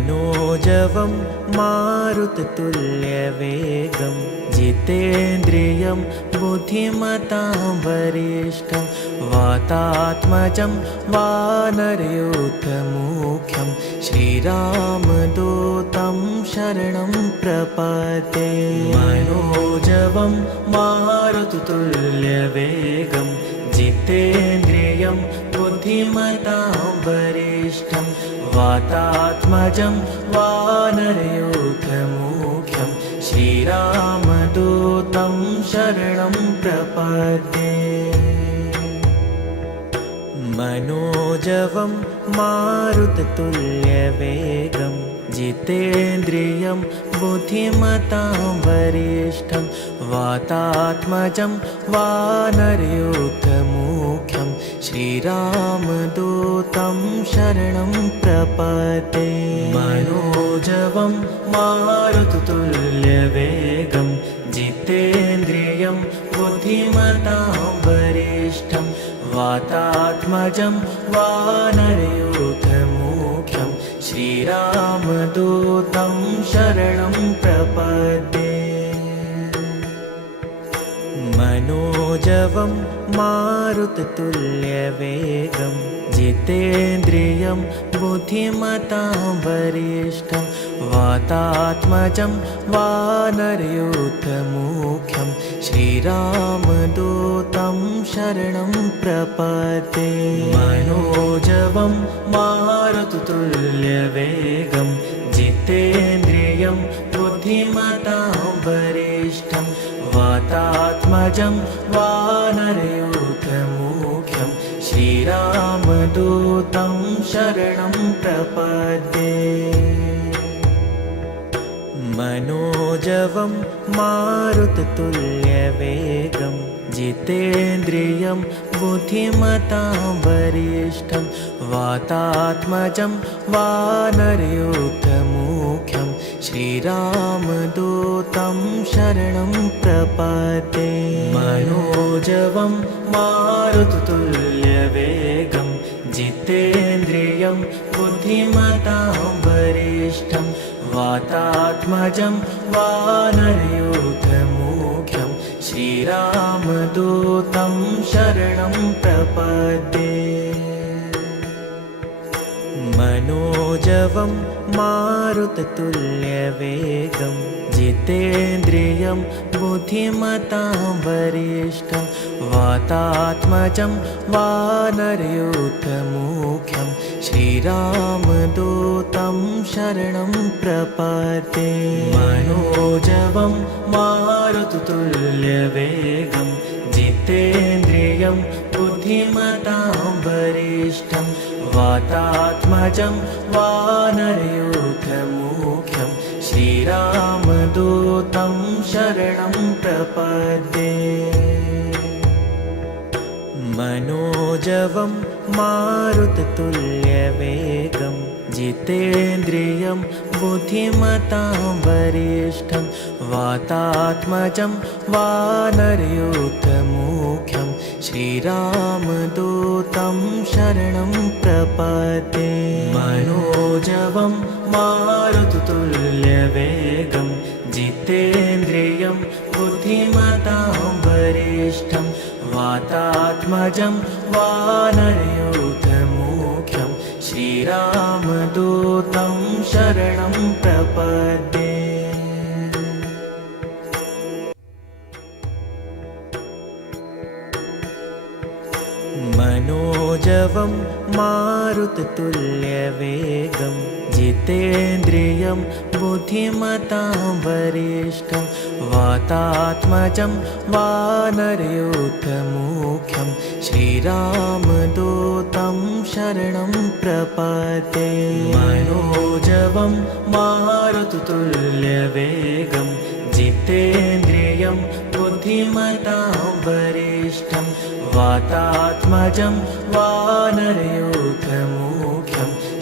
मनोजवं मारुततुल्यवेगं जितेन्द्रियं बुद्धिमतां वरिष्ठं वातात्मजं वानरयूथमुख्यं श्रीरामदूतं शरणं प्रपद्ये। मनोजवं मारुततुल्यवेगं जितेन्द्रियं बुद्धिमतां वरिष्ठं वातात्मजं वानरयूथमुख्यं श्रीरामदूतं शरणं प्रपद्ये। मनोजवं मारुततुल्यवेगं जितेन्द्रियं बुद्धिमतां वरिष्ठं वातात्मजं वानरयूथमुख्यं श्रीरामदूतं शरणं प्रपद्ये। मनोजवं मारुततुल्यवेगं जितेन्द्रियं बुद्धिमतां वरिष्ठं वातात्मजं वानरयूथमुख्यं श्रीरामदूतं शरणं प्रपद्ये। मनोजवं मारुततुल्यवेगं जितेन्द्रियं बुद्धिमतां वरिष्ठं वातात्मजं वानरयूथमुख्यं श्रीरामदूतं शरणं प्रपद्ये। मनोजवं मारुततुल्यवेगं जितेन्द्रियं बुद्धिमतां वरिष्ठं वातात्मजं वानरयूथमुख्यं श्रीरामदूतं शरणं प्रपद्ये। मनोजवं मारुततुल्यवेगं जितेन्द्रियं बुद्धिमतां वरिष्ठं वातात्मजं वानरयूथमुख्यं श्रीरामदूतं शरणं प्रपद्ये। मनोजवं मारुततुल्यवेगं जितेन्द्रियं बुद्धिमतां वरिष्ठं वातात्मजं वानरयूथमुख्यं श्रीरामदूतं शरणं प्रपद्ये। मनोजवं मारुततुल्यवेगं जितेन्द्रियं बुद्धिमतां वरिष्ठं वातात्मजं वानरयूथमुख्यं श्रीरामदूतं शरणं प्रपद्ये। मनोजवं मारुततुल्यवेगं जितेन्द्रियं बुद्धिमतां वरिष्ठं वातात्मजं वानरयूथमुख्यं श्रीरामदूतं शरणं प्रपद्ये। मनोजवं मारुततुल्यवेगं जितेन्द्रियं बुद्धिमतां वरिष्ठं वातात्मजं वानरयूथमुख्यं श्रीरामदूतं शरणं प्रपद्ये। मनोजवं मारुततुल्यवेगं जितेन्द्रियं बुद्धिमतां वरिष्ठं वातात्मजं वानरयूथमुख्यं श्रीरामदूतं शरणं प्रपद्ये। मनोजवं मारुततुल्यवेगं जितेन्द्रियं बुद्धिमतां वरिष्ठं वातात्मजं वानरयूथमुख्यं श्रीरामदूतं शरणं प्रपद्ये। मनोजवं मारुततुल्यवेगं जितेन्द्रियं बुद्धिमतां वरिष्ठं वातात्मजं वानरयूथमुख्यं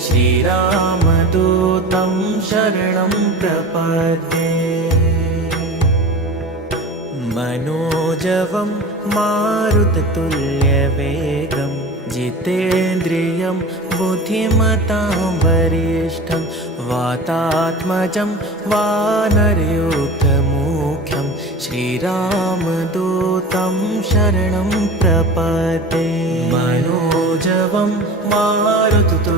श्रीरामदूतं शरणं प्रपद्ये। मनोजवं मारुततुल्यवेगं जितेन्द्रियं बुद्धिमतां वरिष्ठं वातात्मजं वानरयूथमुख्यं श्रीरामदूतं शरणं प्रपद्ये मनोजवं मारुततुल्यवेगं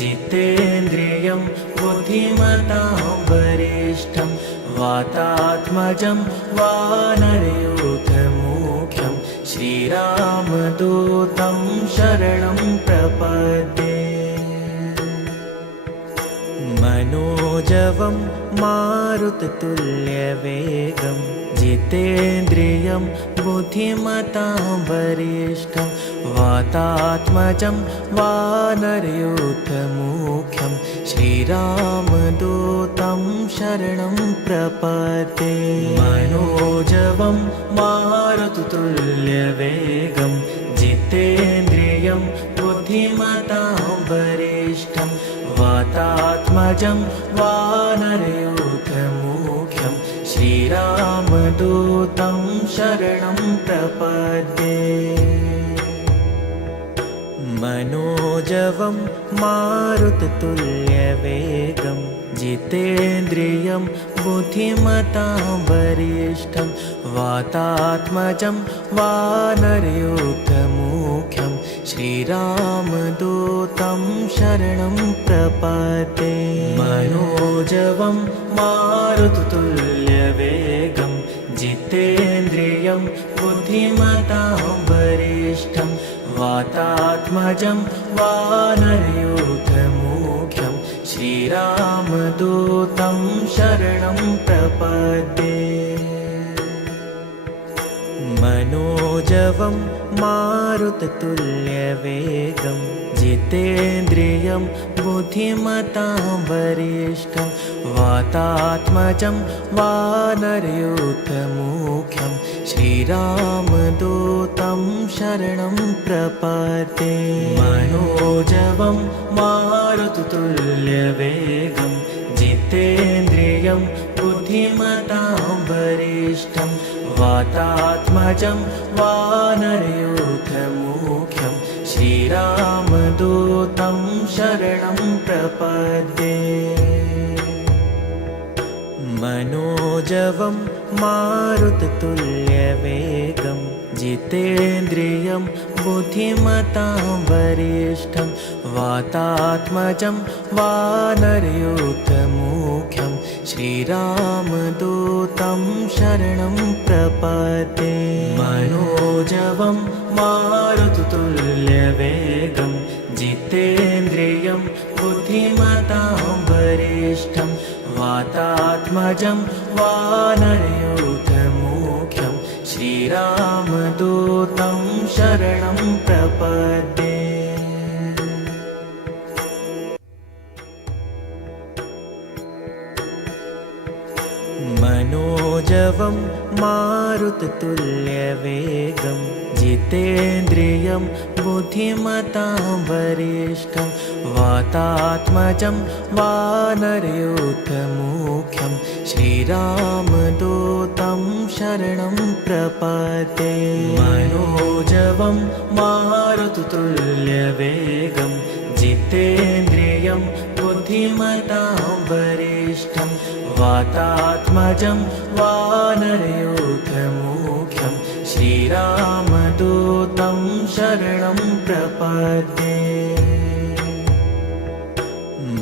जितेन्द्रियं बुद्धिमतां वरिष्ठं वातात्मजं वानरयूथमुख्यं श्रीरामदूतं शरणं प्रपद्ये मनोजवं मारुततुल्यवेगं जितेन्द्रियं बुद्धिमतां वरिष्ठं वातात्मजं वानरयूथमुख्यं श्रीरामदूतं शरणं प्रपद्ये मनोजवं मारुततुल्यवेगं जितेन्द्रियं बुद्धिमतां वरिष्ठं वातात्मजं वानरयूथमुख्यं श्रीरामदूतं शरणं प्रपद्ये मनोजवं मारुततुल्यवेगं जितेन्द्रियं बुद्धिमतां वरिष्ठं वातात्मजं वानरयूथमुख्यं श्रीरामदूतं शरणं प्रपद्ये मनोजवं मारुततुल्यवेगं जितेन्द्रियं बुद्धिमतां वरिष्ठं वातात्मजं वानरयूथमुख्यं श्रीरामदूतं शरणं प्रपद्ये मनोजवं मारुततुल्यवेगं जितेन्द्रियं बुद्धिमतां वरिष्ठं वातात्मजं वानरयूथमुख्यं श्रीरामदूतं शरणं प्रपद्ये मनोजवं मारुततुल्यवेगं जितेन्द्रियं बुद्धिमतां वरिष्ठं वातात्मजं वानरयूथमुख्यं श्रीरामदूतं शरणं प्रपद्ये मनोजवं मारुततुल्यवेगं जितेन्द्रियं बुद्धिमतां वरिष्ठं वातात्मजं वानरयूथमुख्यं श्रीरामदूतं शरणं प्रपद्ये मनोजवं मारुततुल्यवेगं जितेन्द्रियं बुद्धिमतां वरिष्ठं वातात्मजं वानरयूथमुख्यं श्रीरामदूतं शरणं प्रपद्ये मनोजवं मारुततुल्यवेगं जितेन्द्रियं बुद्धिमतां वरिष्ठं वातात्मजं वानरयूथमुख्यं श्रीरामदूतं शरणं प्रपद्ये मनोजवं मारुततुल्यवेगं जितेन्द्रियं बुद्धिमतां वरिष्ठं वातात्मजं वानरयूथमुख्यं श्रीरामदूतं शरणं प्रपद्ये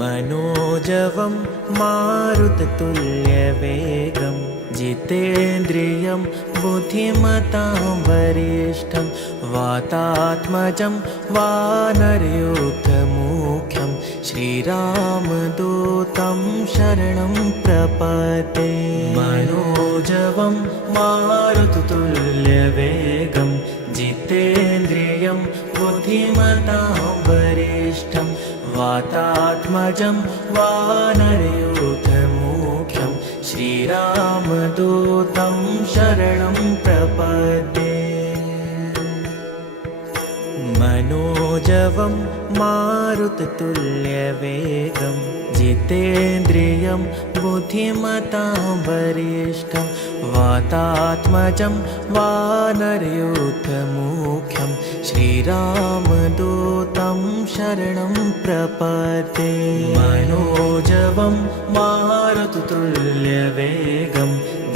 मनोजवं मारुततुल्यवेगं जितेन्द्रियं बुद्धिमतां वरिष्ठं वातात्मजं वानरयूथमुख्यं श्रीरामदूतं शरणं प्रपद्ये मनोजवं मारुततुल्यवेगं जितेन्द्रियं बुद्धिमतां वरिष्ठं वातात्मजं वानरयूथमुख्यं श्रीरामदूतं शरणं प्रपद्ये मनोजवं मारुततुल्यवेगं जितेन्द्रियं बुद्धिमतां वरिष्ठं वातात्मजं वानरयूथमुख्यं श्रीरामदूतं शरणं प्रपद्ये मनोजवं मारुततुल्यवेगं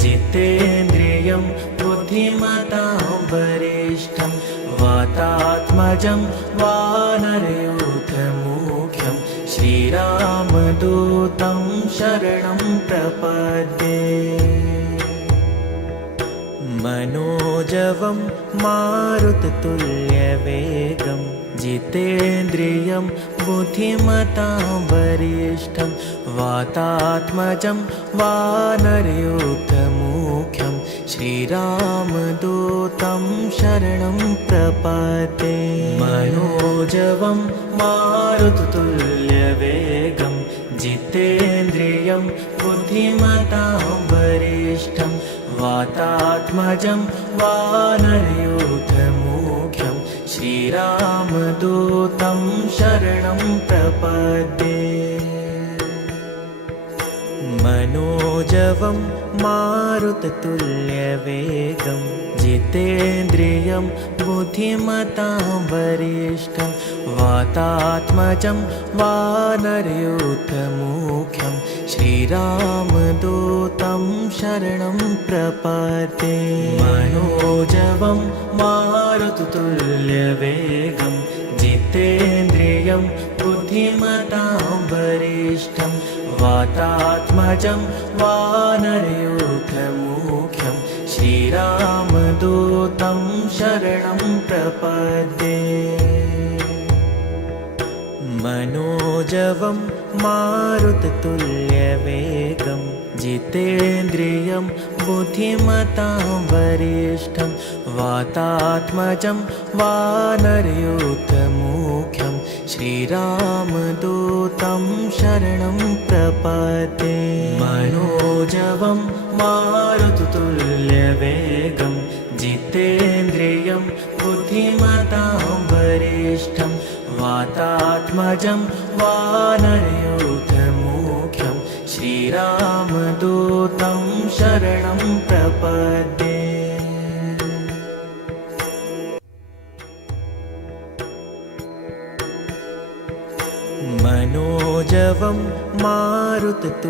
जितेन्द्रियं बुद्धिमतां वरिष्ठं वातात्मजं वानरयूथमुख्यं श्रीरामदूतं शरणं प्रपद्ये मनोजवं मारुततुल्यवेगं जितेन्द्रियं बुद्धिमतां वरिष्ठं वातात्मजं वानरयूथमुख्यं श्रीरामदूतं शरणं प्रपद्ये मनोजवं मारुततुल्यवेगं जितेन्द्रियं बुद्धिमतां वरिष्ठं वातात्मजं वानरयूथमुख्यं श्रीरामदूतं शरणं प्रपद्ये मनोजवं मारुततुल्यवेगं जितेन्द्रियं बुद्धिमतां वरिष्ठं वातात्मजं वानरयूथमुख्यं श्रीरामदूतं शरणं प्रपद्ये मनोजवं मारुततुल्यवेगं जितेन्द्रियं बुद्धिमतां वरिष्ठं वातात्मजं वानरयूथमुख्यं श्रीरामदूतं शरणं प्रपद्ये मनोजवं मारुततुल्यवेगं जितेन्द्रियं बुद्धिमतां वरिष्ठं वातात्मजं वानरयूथमुख्यं श्रीरामदूतं शरणं प्रपद्ये मनोजवं मारुततुल्यवेगं जितेन्द्रियं बुद्धिमतां वरिष्ठं वातात्मजं वानरयूथमुख्यं श्रीरामदूतं शरणं प्रपद्ये मनोजवं मारुततुल्यवेगं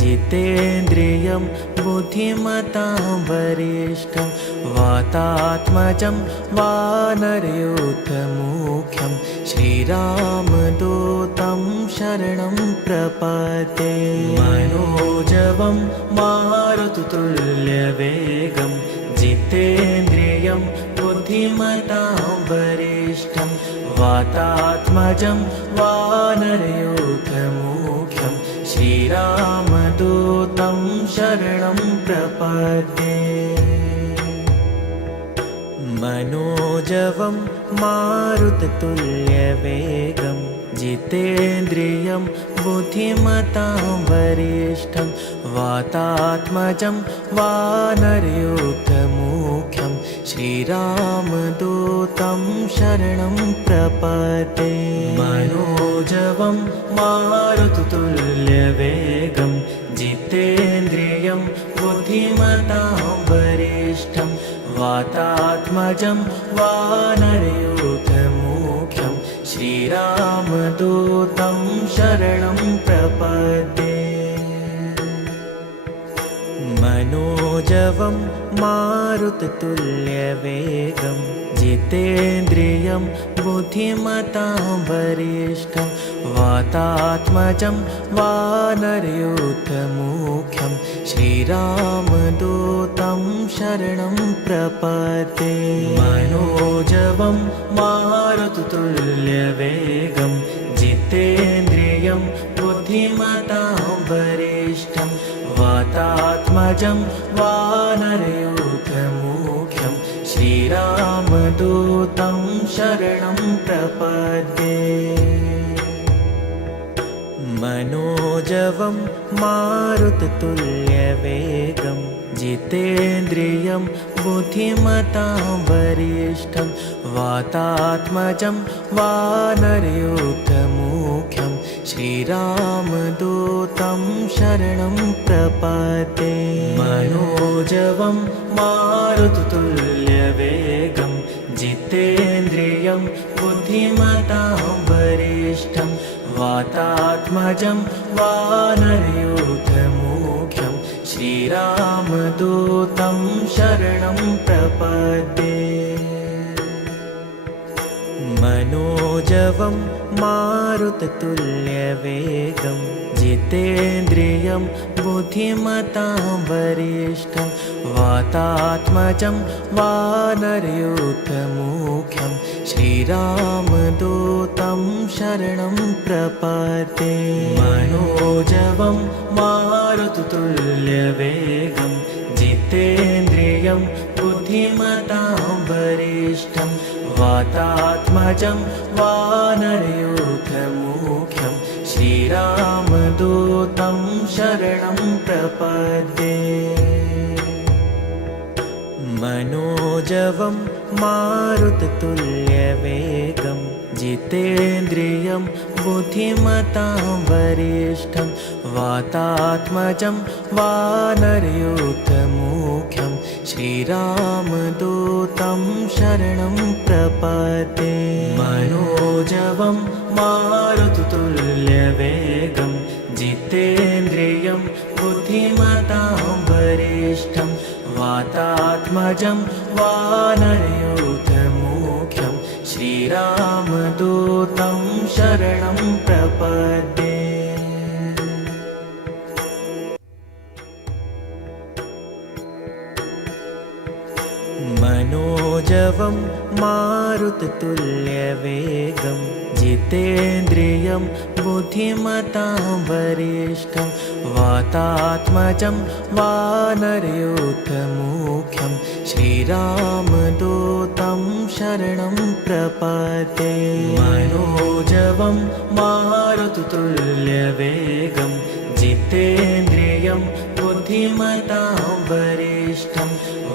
जितेन्द्रियं बुद्धिमतां वरिष्ठं वातात्मजं वानरयूथमुख्यं श्रीरामदूतं शरणं प्रपद्ये मनोजवं मारुततुल्यवेगं जितेन्द्रियं बुद्धिमतां वरिष्ठं वातात्मजं वानरयूथमुख्यं श्रीरामदूतं शरणं प्रपद्ये मनोजवं मारुततुल्यवेगं जितेन्द्रियं बुद्धिमतां वरिष्ठं वातात्मजं वानरयूथमुख्यं श्रीरामदूतं शरणं प्रपद्ये मनोजवं मारुततुल्यवेगं जितेन्द्रियं बुद्धिमतां वरिष्ठं वातात्मजं वानरयूथमुख्यं श्रीरामदूतं शरणं प्रपद्ये मनोजवं मारुततुल्यवेगं जितेन्द्रियं बुद्धिमतां वरिष्ठं वातात्मजं वानरयूथमुख्यं श्रीरामदूतं शरणं प्रपद्ये मनोजवं मारुततुल्यवेगं जितेन्द्रियं बुद्धिमतां वरिष्ठं वातात्मजं वानरयूथमुख्यं श्रीरामदूतं शरणं प्रपद्ये मनोजवं मारुततुल्यवेगं जितेन्द्रियं बुद्धिमतां वरिष्ठं वातात्मजं वानरयूथमुख्यं श्रीरामदूतं शरणं प्रपद्ये मनोजवं मारुततुल्यवेगं जितेन्द्रियं बुद्धिमतां वरिष्ठं वातात्मजं वानरयूथमुख्यं श्रीरामदूतं शरणं प्रपद्ये मनोजवं मारुततुल्यवेगं जितेन्द्रियं बुद्धिमतां वरिष्ठं वातात्मजं वानरयूथमुख्यं श्रीरामदूतं शरणं प्रपद्ये मनोजवं मारुततुल्यवेगं जितेन्द्रियं बुद्धिमतां वरिष्ठं वातात्मजं वानरयूथमुख्यं श्रीरामदूतं शरणं प्रपद्ये मनोजवं मारुततुल्यवेगं जितेन्द्रियं बुद्धिमतां वरिष्ठं वातात्मजं वानरयूथमुख्यं श्रीरामदूतं शरणं प्रपद्ये मनोजवं मारुततुल्यवेगं जितेन्द्रियं बुद्धिमतां वरिष्ठं वातात्मजं वानरयूथमुख्यं श्रीरामदूतं शरणं प्रपद्ये मनोजवं मारुततुल्यवेगं जितेन्द्रियं बुद्धिमतां वरिष्ठं वातात्मजं वानरयूथमुख्यं श्रीरामदूतं शरणं प्रपद्ये मनोजवं मारुततुल्यवेगं जितेन्द्रियं बुद्धिमतां वरिष्ठं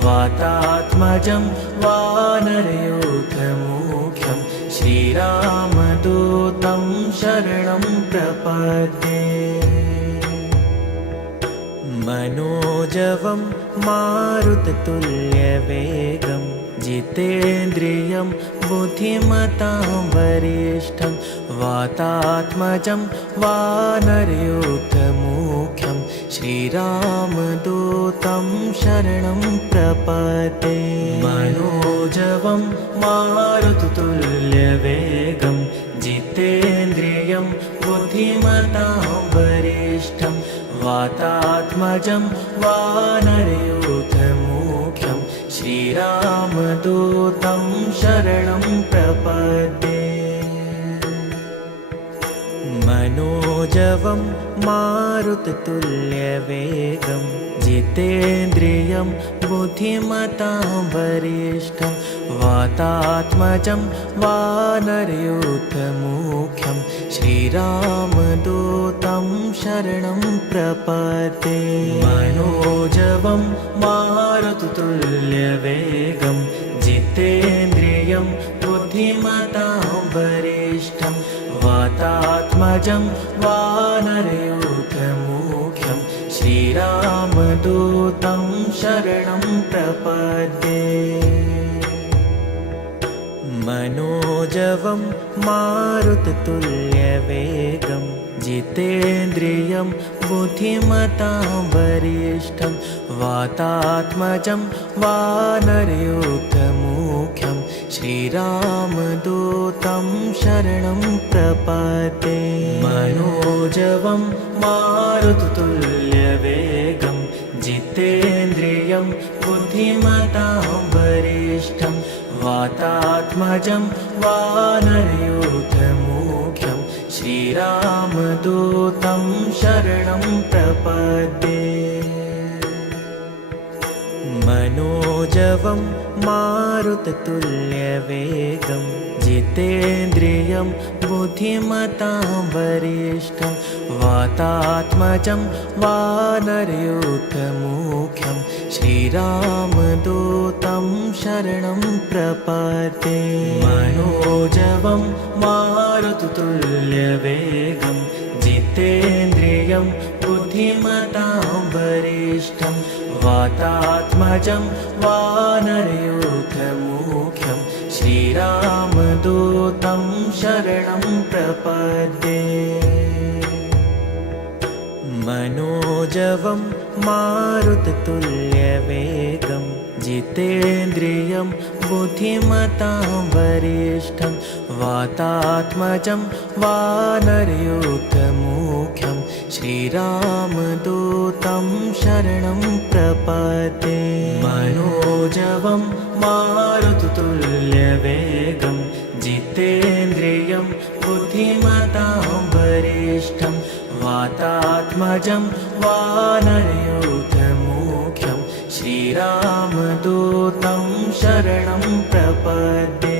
वातात्मजं वानरयूथमुख्यं श्रीरामदूतं शरणं प्रपद्ये मनोजवं मारुततुल्यवेगं जितेन्द्रियं बुद्धिमतां वरिष्ठं वातात्मजं वानरयूथमुख्यं श्रीरामदूतं शरणं प्रपद्ये मनोजवं मारुततुल्यवेगं जितेन्द्रियं बुद्धिमतां वरिष्ठं वातात्मजं वानरयूथमुख्यं श्रीरामदूतं शरणं प्रपद्ये मनोजवं मारुततुल्यवेगं जितेन्द्रियं बुद्धिमतां वरिष्ठं वातात्मजं वानरयूथमुख्यं श्रीरामदूतं शरणं प्रपद्ये मनोजवं मारुततुल्यवेगं जितेन्द्रियं बुद्धिमतां वरिष्ठं वातात्मजं वानरयूथमुख्यं श्रीरामदूतं शरणं प्रपद्ये मनोजवं मारुततुल्यवेगं जितेन्द्रियं बुद्धिमतां वरिष्ठं वातात्मजं वानरयूथमुख्यं श्रीरामदूतं शरणं प्रपद्ये मनोजवं मारुततुल्यवेगं जितेन्द्रियं बुद्धिमतां वरिष्ठं वातात्मजं वानरयूथमुख्यं श्रीरामदूतं शरणं प्रपद्ये मनोजवं मारुततुल्यवेगं जितेन्द्रियं बुद्धिमतां वरिष्ठं वातात्मजं वानरयूथमुख्यं श्रीरामदूतं शरणं प्रपद्ये मनोजवं मारुततुल्यवेगं जितेन्द्रियं बुद्धिमतां वरिष्ठं वातात्मजं वानरयूथमुख्यं श्रीरामदूतं शरणं प्रपद्ये मनोजवं मारुततुल्यवेगं जितेन्द्रियं बुद्धिमतां वरिष्ठं वातात्मजं वानरयूथमुख्यं श्रीरामदूतं शरणं प्रपद्ये मनोजवं मारुततुल्यवेगं जितेन्द्रियं बुद्धिमतां वरिष्ठं वातात्मजं वानरयूथमुख्यं श्रीरामदूतं शरणं प्रपद्ये